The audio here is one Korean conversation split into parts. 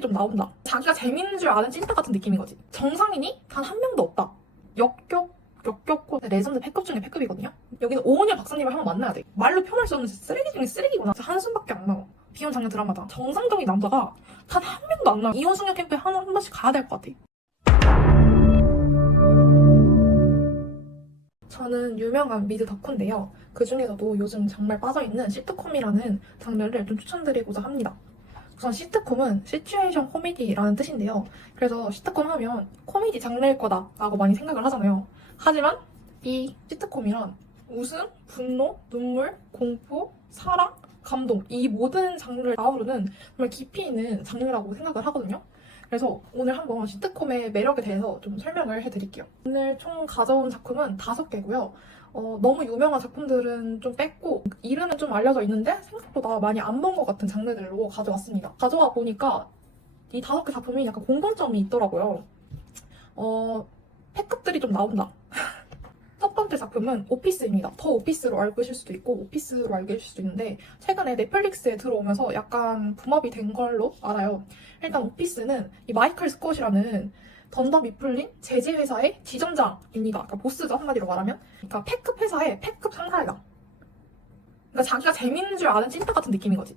팩급들이 좀 나온다. 자기가 재밌는 줄 아는 찐따 같은 느낌인 거지. 정상인이 단 한 명도 없다. 역겹고 레전드 팩급 중에 팩급이거든요. 여기는 오은영 박사님을 한번 만나야 돼. 말로 표현할 수 없는 쓰레기 중에 쓰레기구나. 한숨밖에 안 나와. 비혼 장면 드라마다. 정상적인 남자가 단 한 명도 안 나와. 이혼 숙녀 캠프에 한 번씩 가야 될 것 같아. 저는 유명한 미드 덕후인데요. 그 중에서도 요즘 정말 빠져있는 시트콤이라는 장르를 좀 추천드리고자 합니다. 우선 시트콤은 시츄에이션 코미디라는 뜻인데요. 그래서 시트콤 하면 코미디 장르일 거다라고 많이 생각을 하잖아요. 하지만 이 시트콤이란 웃음, 분노, 눈물, 공포, 사랑, 감동 이 모든 장르를 아우르는 정말 깊이 있는 장르라고 생각을 하거든요. 그래서 오늘 한번 시트콤의 매력에 대해서 좀 설명을 해드릴게요. 오늘 총 가져온 작품은 5개고요. 너무 유명한 작품들은 좀 뺐고 이름은 좀 알려져 있는데 생각보다 많이 안 본 것 같은 장르들로 가져왔습니다. 가져와 보니까 이 5개 작품이 약간 공통점이 있더라고요. 팩급들이 좀 나온다. 첫 번째 작품은 오피스입니다. 더 오피스로 알고 계실 수도 있고 오피스로 알고 계실 수도 있는데 최근에 넷플릭스에 들어오면서 약간 붐업이 된 걸로 알아요. 일단 오피스는 이 마이클 스콧이라는 던더 미플린 제재회사의 지점장입니다. 그러니까 보스죠, 한마디로 말하면. 그러니까 팩급 회사의 팩급 상사이다. 그러니까 자기가 재밌는 줄 아는 찐따 같은 느낌인 거지.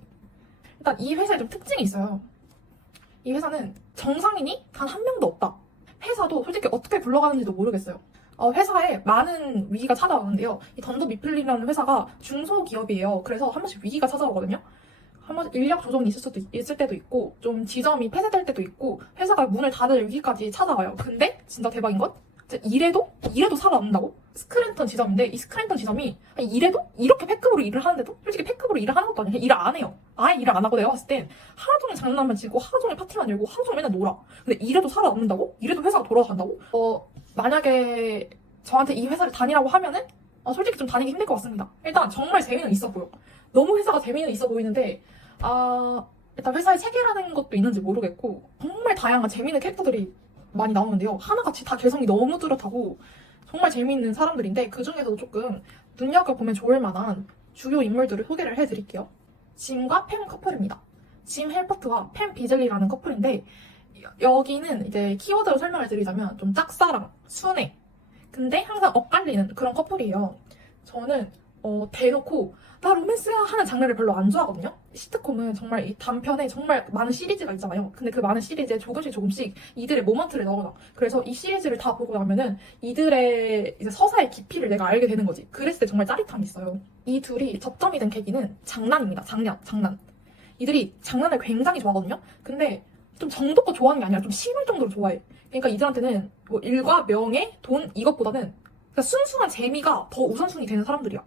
일단 이 회사에 좀 특징이 있어요. 이 회사는 정상인이 단 한 명도 없다. 회사도 솔직히 어떻게 굴러가는지도 모르겠어요. 회사에 많은 위기가 찾아오는데요. 이 던더 미플린이라는 회사가 중소기업이에요. 그래서 한 번씩 위기가 찾아오거든요. 한 번씩 인력 조정이 있을 때도 있고 좀 지점이 폐쇄될 때도 있고 회사가 문을 닫을 위기까지 찾아와요. 근데 진짜 대박인 건 이래도 살아남는다고? 스크랜턴 지점인데 이 스크랜턴 지점이 이래도 이렇게 팩급으로 일을 하는데도 솔직히 팩급으로 일을 하는 것도 아니에요. 일을 안 해요. 아예 일을 안 하고 내가 봤을 땐 하루 종일 장난만 치고 하루 종일 파티만 열고 하루 종일 맨날 놀아. 근데 이래도 살아남는다고? 이래도 회사가 돌아간다고? 만약에 저한테 이 회사를 다니라고 하면은 솔직히 좀 다니기 힘들 것 같습니다. 일단 정말 재미는 있어 보여. 너무 회사가 재미는 있어 보이는데 일단 회사의 체계라는 것도 있는지 모르겠고 정말 다양한 재미있는 캐릭터들이 많이 나오는데요. 하나같이 다 개성이 너무 뚜렷하고 정말 재미있는 사람들인데 그 중에서도 조금 눈여겨보면 좋을 만한 주요 인물들을 소개를 해드릴게요. 짐과 팸 커플입니다. 짐 헬퍼트와 팸 비즐리라는 커플인데 여기는 이제 키워드로 설명을 드리자면 좀 짝사랑, 순애 근데 항상 엇갈리는 그런 커플이에요. 저는 대놓고 나 로맨스야 하는 장르를 별로 안 좋아하거든요. 시트콤은 정말 이 단편에 정말 많은 시리즈가 있잖아요. 근데 그 많은 시리즈에 조금씩 이들의 모먼트를 넣어놔. 그래서 이 시리즈를 다 보고 나면은 이들의 이제 서사의 깊이를 내가 알게 되는 거지. 그랬을 때 정말 짜릿함이 있어요. 이 둘이 접점이 된 계기는 장난입니다. 장난. 이들이 장난을 굉장히 좋아하거든요. 근데 좀 정도껏 좋아하는 게 아니라 좀 심할 정도로 좋아해. 그러니까 이들한테는 뭐 일과 명예, 돈 이것보다는 그러니까 순수한 재미가 더 우선순위 되는 사람들이야.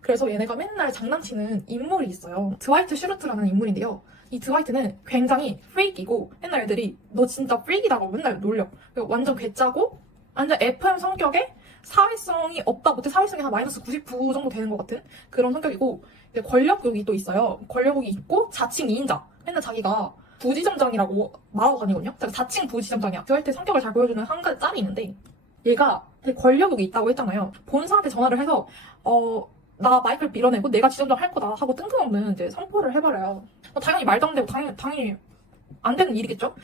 그래서 얘네가 맨날 장난치는 인물이 있어요. 드와이트 슈루트라는 인물인데요. 이 드와이트는 굉장히 프리기고 맨날 애들이 너 진짜 프리기다고 맨날 놀려. 완전 괴짜고 완전 FM 성격에 사회성이 없다 못해 사회성이 한 마이너스 99 정도 되는 것 같은 그런 성격이고 권력욕이 또 있어요. 권력욕이 있고 자칭 2인자. 맨날 자기가 부지점장이라고 말하고 다니거든요. 자칭 부지점장이야. 드와이트 성격을 잘 보여주는 한 가지 짤이 있는데 얘가 되게 권력욕이 있다고 했잖아요. 본사한테 전화를 해서 나 마이크를 밀어내고 내가 지점장 할 거다 하고 뜬금없는 이제 선포를 해버려요. 당연히 말도 안 되고 당연히 안 되는 일이겠죠?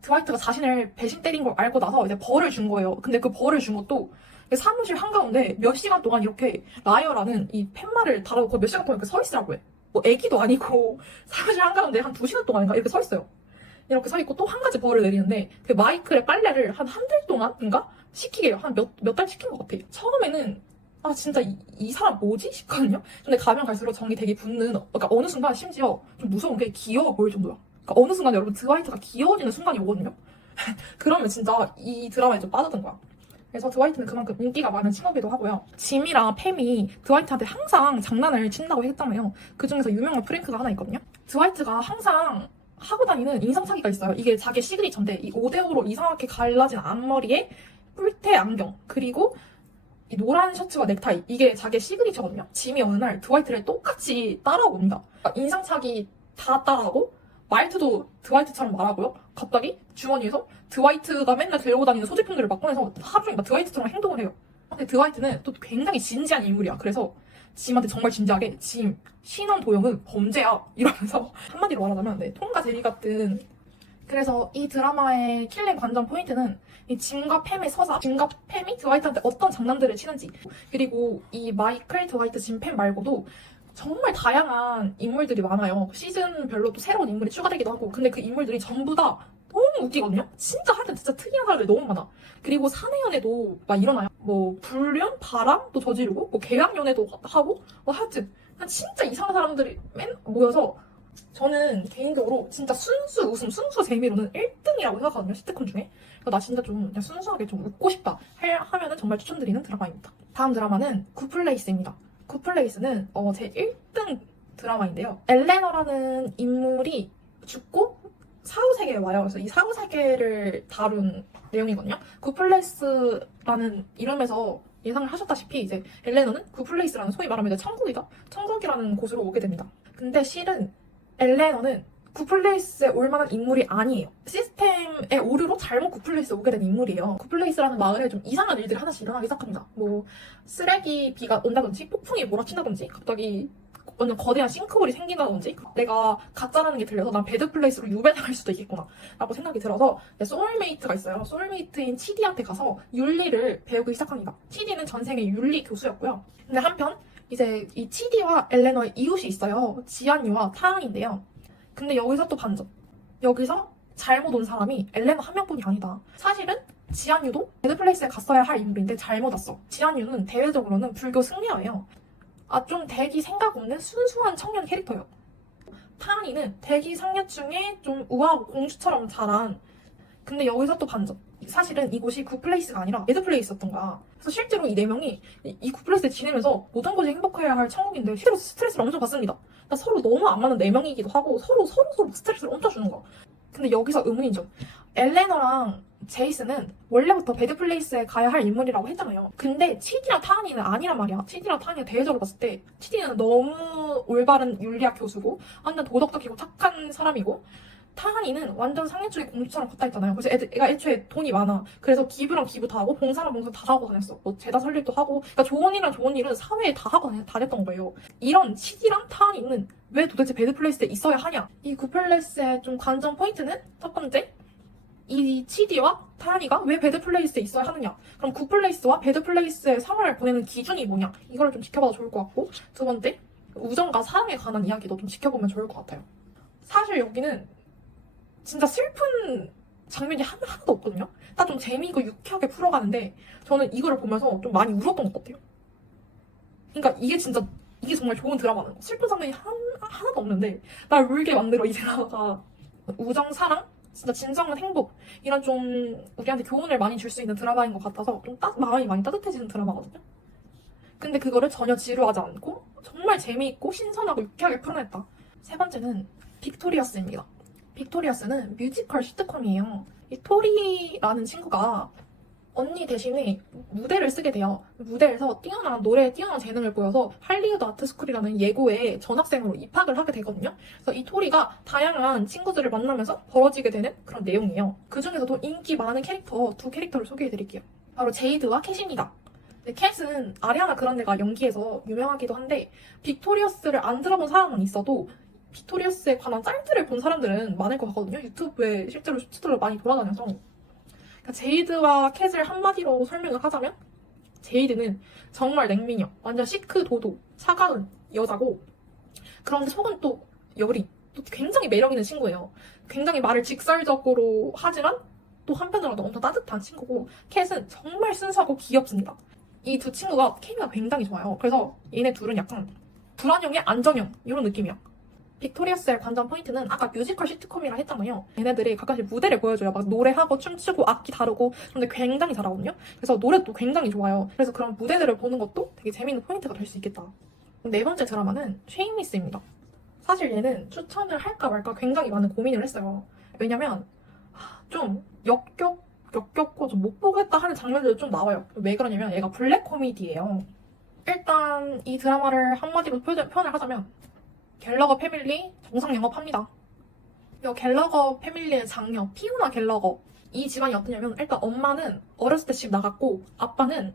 드와이트가 자신을 배신 때린 걸 알고 나서 이제 벌을 준 거예요. 근데 그 벌을 준 것도 사무실 한가운데 몇 시간 동안 이렇게 라이어라는 이 팻말을 달아놓고 몇 시간 동안 이렇게 서 있으라고 해. 뭐 애기도 아니고 사무실 한가운데 한 2시간 동안인가 이렇게 서 있어요. 이렇게 서 있고 또 한 가지 벌을 내리는데 그 마이클의 빨래를 한 달 동안인가 시키게 한 몇 달 시킨 것 같아. 처음에는 진짜 이 사람 뭐지? 싶거든요? 근데 가면 갈수록 정이 되게 붙는, 그러니까 어느 순간 심지어 좀 무서운 게 귀여워 보일 정도야. 그러니까 어느 순간 여러분 드와이트가 귀여워지는 순간이 오거든요? 그러면 진짜 이 드라마에 좀 빠졌던 거야. 그래서 드와이트는 그만큼 인기가 많은 친구기도 하고요. 짐이랑 팸이 드와이트한테 항상 장난을 친다고 했잖아요. 그 중에서 유명한 프랭크가 하나 있거든요. 드와이트가 항상 하고 다니는 인상착의가 있어요. 이게 자기 시그니처인데 이 5대5로 이상하게 갈라진 앞머리에 뿔테 안경 그리고 이 노란 셔츠와 넥타이 이게 자기의 시그니처거든요. 짐이 어느 날 드와이트를 똑같이 따라옵니다. 인상착의 다 따라하고 말투도 드와이트처럼 말하고요. 갑자기 주머니에서 드와이트가 맨날 들고 다니는 소지품들을 막 꺼내서 하루 종일 막 드와이트처럼 행동을 해요. 근데 드와이트는 또 굉장히 진지한 인물이야. 그래서 짐한테 정말 진지하게 짐, 신원 도용은 범죄야 이러면서 한마디로 말하자면 통과 제리 같은 그래서 이 드라마의 킬링 관전 포인트는 이 짐과 팸의 서사, 짐과 팸이 드와이트한테 어떤 장난들을 치는지, 그리고 이 마이클, 드와이트, 짐, 팸 말고도 정말 다양한 인물들이 많아요. 시즌별로 또 새로운 인물이 추가되기도 하고, 근데 그 인물들이 전부 다 너무 웃기거든요? 진짜 하여튼 진짜 특이한 사람들이 너무 많아. 그리고 사내연애도 막 일어나요. 뭐 불륜, 바람도 저지르고, 뭐 계약연애도 하고, 뭐 하여튼 진짜 이상한 사람들이 모여서 저는 개인적으로 진짜 순수 웃음, 순수 재미로는 1등이라고 생각하거든요, 시트콤 중에. 그래서 나 진짜 좀 그냥 순수하게 좀 웃고 싶다 하면은 정말 추천드리는 드라마입니다. 다음 드라마는 굿플레이스입니다. 굿플레이스는 제 1등 드라마인데요. 엘레너라는 인물이 죽고 사후세계에 와요. 그래서 이 사후세계를 다룬 내용이거든요. 굿플레이스라는 이름에서 예상을 하셨다시피 이제 엘레너는 굿플레이스라는 소위 말하면 이제 천국이라는 곳으로 오게 됩니다. 근데 실은 엘레너는 굿플레이스에 올 만한 인물이 아니에요. 시스템의 오류로 잘못 굿플레이스에 오게 된 인물이에요. 굿플레이스라는 마을에 좀 이상한 일들이 하나씩 일어나기 시작합니다. 뭐 쓰레기 비가 온다든지 폭풍이 몰아친다든지 갑자기 완전 거대한 싱크홀이 생긴다든지 내가 가짜라는 게 들려서 난 배드플레이스로 유배당할 수도 있겠구나 라고 생각이 들어서 소울메이트가 있어요. 소울메이트인 치디한테 가서 윤리를 배우기 시작합니다. 치디는 전생의 윤리 교수였고요. 근데 한편 이제 이 치디와 엘레너의 이웃이 있어요. 지안유와 타은인데요. 근데 여기서 또 반전. 여기서 잘못 온 사람이 엘레너 한 명뿐이 아니다. 사실은 지안유도 배드플레이스에 갔어야 할 인물인데 잘못 왔어. 지안유는 대외적으로는 불교 승려예요. 좀 대기 생각 없는 순수한 청년 캐릭터예요. 타은이는 대기 상녀 중에 좀 우아하고 공주처럼 자란. 근데 여기서 또 반전. 사실은 이곳이 굿플레이스가 아니라 배드플레이스였던 거야. 그래서 실제로 이 4명이 이 굿플레이스에 지내면서 모든 것이 행복해야 할 천국인데 실제로 스트레스를 엄청 받습니다. 그러니까 서로 너무 안 맞는 4명이기도 하고 서로 스트레스를 엄청 주는 거야. 근데 여기서 의문이죠. 엘레너랑 제이슨은 원래부터 배드플레이스에 가야 할 인물이라고 했잖아요. 근데 치디랑 타은이는 아니란 말이야. 치디랑 타은이가 대외적으로 봤을 때 치디는 너무 올바른 윤리학 교수고 완전 도덕적이고 착한 사람이고 타한이는 완전 상류 쪽의 공주처럼 컸다 했잖아요. 그래서 애가 애초에 돈이 많아. 그래서 기부랑 기부 다 하고 봉사랑 봉사 다 하고 다녔어. 뭐 제다 설립도 하고. 그러니까 좋은 일은 사회에 다 하고 다녔던 거예요. 이런 치디랑 타한이는 왜 도대체 배드플레이스에 있어야 하냐? 이 굿플레이스의 좀 관전 포인트는 첫 번째, 이 치디와 타한이가 왜 배드플레이스에 있어야 하느냐? 그럼 굿플레이스와 배드플레이스의 생활을 보내는 기준이 뭐냐? 이걸 좀 지켜봐도 좋을 것 같고, 두 번째, 우정과 사랑에 관한 이야기도 좀 지켜보면 좋을 것 같아요. 사실 여기는 진짜 슬픈 장면이 하나도 없거든요? 딱 좀 재미있고 유쾌하게 풀어가는데 저는 이거를 보면서 좀 많이 울었던 것 같아요. 그러니까 이게 정말 좋은 드라마는 슬픈 장면이 하나도 없는데 날 울게 만들어 이 드라마가. 우정, 사랑, 진짜 진정한 행복 이런 좀 우리한테 교훈을 많이 줄 수 있는 드라마인 것 같아서 좀 마음이 많이 따뜻해지는 드라마거든요. 근데 그거를 전혀 지루하지 않고 정말 재미있고 신선하고 유쾌하게 풀어냈다. 세 번째는 빅토리아스입니다. 빅토리아스는 뮤지컬 시트콤이에요. 이 토리라는 친구가 언니 대신에 무대를 쓰게 돼요. 무대에서 뛰어난 재능을 보여서 할리우드 아트스쿨이라는 예고에 전학생으로 입학을 하게 되거든요. 그래서 이 토리가 다양한 친구들을 만나면서 벌어지게 되는 그런 내용이에요. 그 중에서도 인기 많은 두 캐릭터를 소개해드릴게요. 바로 제이드와 캣입니다. 캣은 아리아나 그란데가 연기해서 유명하기도 한데 빅토리아스를 안 들어본 사람은 있어도 빅토리아스에 관한 짤들을 본 사람들은 많을 것 같거든요. 유튜브에 실제로 슈트들로 많이 돌아다녀서. 그러니까 제이드와 캣을 한마디로 설명을 하자면 제이드는 정말 냉미녀, 완전 시크 도도, 차가운 여자고 그런데 속은 또 여리, 또 굉장히 매력 있는 친구예요. 굉장히 말을 직설적으로 하지만 또 한편으로는 엄청 따뜻한 친구고 캣은 정말 순수하고 귀엽습니다. 이 두 친구가 케미가 굉장히 좋아요. 그래서 얘네 둘은 약간 불안형의 안정형 이런 느낌이야. 빅토리아스의 관전 포인트는 아까 뮤지컬 시트콤이라 했잖아요. 얘네들이 가끔씩 무대를 보여줘요. 막 노래하고 춤추고 악기 다루고 근데 굉장히 잘하거든요. 그래서 노래도 굉장히 좋아요. 그래서 그런 무대들을 보는 것도 되게 재밌는 포인트가 될 수 있겠다. 네 번째 드라마는 쉐임리스입니다. 사실 얘는 추천을 할까 말까 굉장히 많은 고민을 했어요. 왜냐면 좀 역겹고 좀 못 보겠다 하는 장면들도 좀 나와요. 왜 그러냐면 얘가 블랙 코미디예요. 일단 이 드라마를 한마디로 표현을 하자면 갤러거 패밀리 정상 영업합니다. 이 갤러거 패밀리의 장녀 피오나 갤러거, 이 집안이 어떠냐면 일단 엄마는 어렸을 때 집 나갔고 아빠는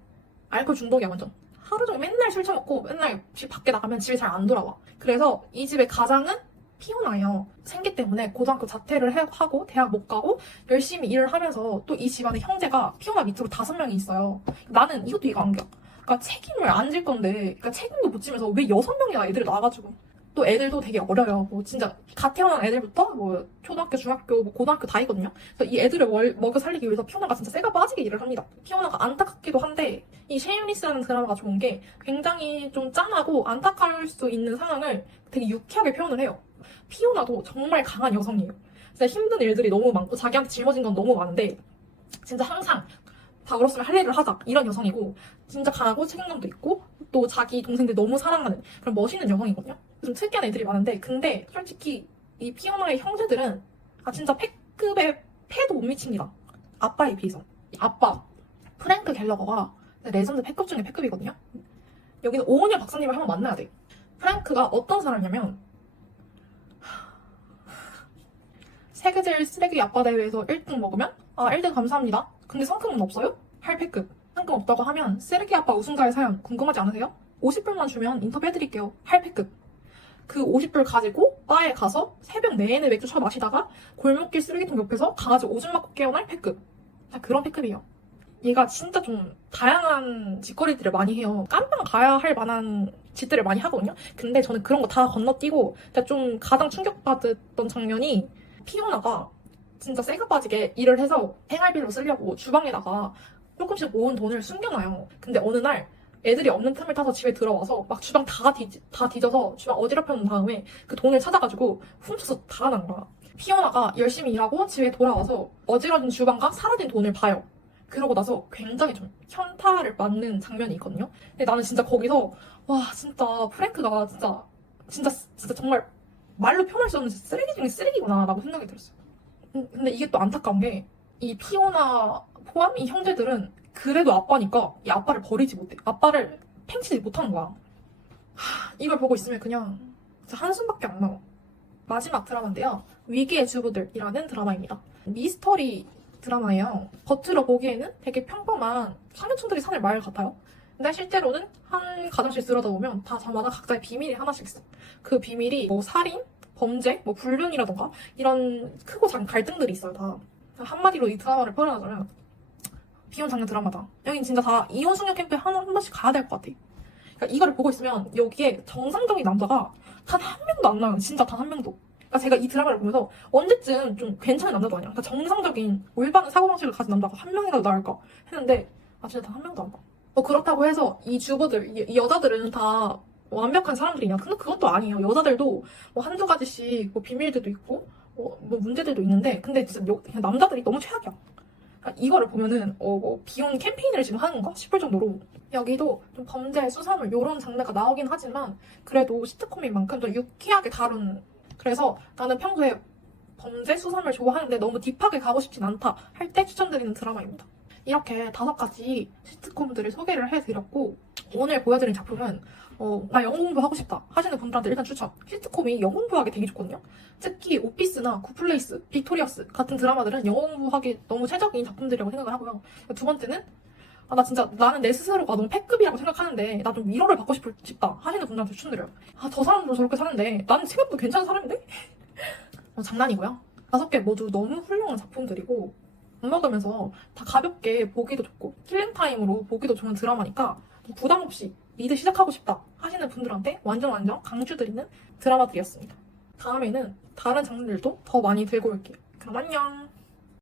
알코올 중독이야. 완전 하루 종일 맨날 술 처먹고 맨날 집 밖에 나가면 집에 잘 안 돌아와. 그래서 이 집의 가장은 피오나예요. 생계 때문에 고등학교 자퇴를 하고 대학 못 가고 열심히 일을 하면서 또 이 집안에 형제가 피오나 밑으로 5명이 있어요. 나는 이것도 이해가 안 가. 그러니까 책임을 안 질 건데, 그러니까 책임도 못 지면서 왜 6명이나 애들을 낳아가지고. 또 애들도 되게 어려요. 뭐 진짜 갓 태어난 애들부터 뭐 초등학교, 중학교, 뭐 고등학교 다이거든요. 그래서 이 애들을 먹여 살리기 위해서 피오나가 진짜 쇠가 빠지게 일을 합니다. 피오나가 안타깝기도 한데 이 쉐임리스라는 드라마가 좋은 게 굉장히 좀 짠하고 안타까울 수 있는 상황을 되게 유쾌하게 표현을 해요. 피오나도 정말 강한 여성이에요. 진짜 힘든 일들이 너무 많고 자기한테 짊어진 건 너무 많은데 진짜 항상 다 얼었으면 할 일을 하자 이런 여성이고 진짜 강하고 책임감도 있고 또 자기 동생들 너무 사랑하는 그런 멋있는 여성이거든요. 좀 특이한 애들이 많은데 근데 솔직히 이 피오나의 형제들은 진짜 패급의 패도 못 미칩니다. 아빠에 비해서. 아빠 프랭크 갤러거가 레전드 패급 중에 패급이거든요. 여기는 오은영 박사님을 한번 만나야 돼. 프랭크가 어떤 사람이냐면 세계제일 쓰레기 아빠 대회에서 1등 먹으면 1등 감사합니다. 근데 상금은 없어요? 8패급. 상금 없다고 하면 쓰레기 아빠 우승자의 사연 궁금하지 않으세요? 50불만 주면 인터뷰해드릴게요. 8패급. 그 50불 가지고 바에 가서 새벽 내내 맥주 쳐 마시다가 골목길 쓰레기통 옆에서 강아지 오줌 맞고 깨어날 패급. 그런 패급이에요. 얘가 진짜 좀 다양한 짓거리들을 많이 해요. 깜빵 가야 할 만한 짓들을 많이 하거든요. 근데 저는 그런 거 다 건너뛰고 좀 가장 충격받았던 장면이 피오나가 진짜 쇠가 빠지게 일을 해서 생활비로 쓰려고 주방에다가 조금씩 모은 돈을 숨겨놔요. 근데 어느 날 애들이 없는 틈을 타서 집에 들어와서 막 주방 다 뒤져서 주방 어지럽혀 놓은 다음에 그 돈을 찾아가지고 훔쳐서 달아난 거야. 피오나가 열심히 일하고 집에 돌아와서 어지러진 주방과 사라진 돈을 봐요. 그러고 나서 굉장히 좀 현타를 맞는 장면이 있거든요. 근데 나는 진짜 거기서 와 진짜 프랭크가 진짜 정말 말로 표현할 수 없는 쓰레기 중에 쓰레기구나 라고 생각이 들었어요. 근데 이게 또 안타까운 게 이 피오나 포함 이 형제들은 그래도 아빠니까 이 아빠를 버리지 못해. 아빠를 팽치지 못하는 거야. 이걸 보고 있으면 그냥 진짜 한숨밖에 안 나와. 마지막 드라마인데요. 위기의 주부들이라는 드라마입니다. 미스터리 드라마예요. 겉으로 보기에는 되게 평범한 사면초들이 사는 마을 같아요. 근데 실제로는 한 가정씩 들여다보면 다 저마다 각자의 비밀이 하나씩 있어. 그 비밀이 뭐 살인, 범죄, 뭐 불륜이라던가 이런 크고 작은 갈등들이 있어요. 다 한마디로 이 드라마를 표현하자면 비혼 장년 드라마다. 여긴 진짜 다 이혼 숙녀 캠프에 한 번씩 가야 될 것 같아. 그러니까 이거를 보고 있으면 여기에 정상적인 남자가 단 한 명도 안 나와요. 진짜 단 한 명도. 그러니까 제가 이 드라마를 보면서 언제쯤 좀 괜찮은 남자도 아니야. 그러니까 정상적인 올바른 사고방식을 가진 남자가 한 명이라도 나올까 했는데 진짜 단 한 명도 안 나. 그렇다고 해서 이 주부들, 이 여자들은 다 완벽한 사람들이냐? 근데 그것도 아니에요. 여자들도 뭐 한두 가지씩 뭐 비밀들도 있고 뭐 문제들도 있는데 근데 진짜 그냥 남자들이 너무 최악이야. 그러니까 이거를 보면은 뭐 비혼 캠페인을 지금 하는 건가 싶을 정도로 여기도 좀 범죄, 수사물 이런 장르가 나오긴 하지만 그래도 시트콤인 만큼 좀 유쾌하게 다룬 그래서 나는 평소에 범죄, 수사물 좋아하는데 너무 딥하게 가고 싶진 않다 할 때 추천드리는 드라마입니다. 이렇게 5가지 시트콤들을 소개를 해드렸고 오늘 보여드린 작품은 나 영어 공부하고 싶다 하시는 분들한테 일단 추천. 시트콤이 영어 공부하기 되게 좋거든요. 특히 오피스나 굿플레이스, 빅토리아스 같은 드라마들은 영어 공부하기 너무 최적인 작품들이라고 생각을 하고요. 두 번째는 나는 내 스스로가 너무 패급이라고 생각하는데 나 좀 위로를 받고 싶다 하시는 분들한테 추천드려요. 저 사람도 저렇게 사는데 나는 생각보다 괜찮은 사람인데? 장난이고요. 5개 모두 너무 훌륭한 작품들이고 밥 먹으면서 다 가볍게 보기도 좋고 킬링타임으로 보기도 좋은 드라마니까 부담 없이 미드 시작하고 싶다 하시는 분들한테 완전 강추드리는 드라마들이었습니다. 다음에는 다른 장르들도 더 많이 들고 올게요. 그럼 안녕!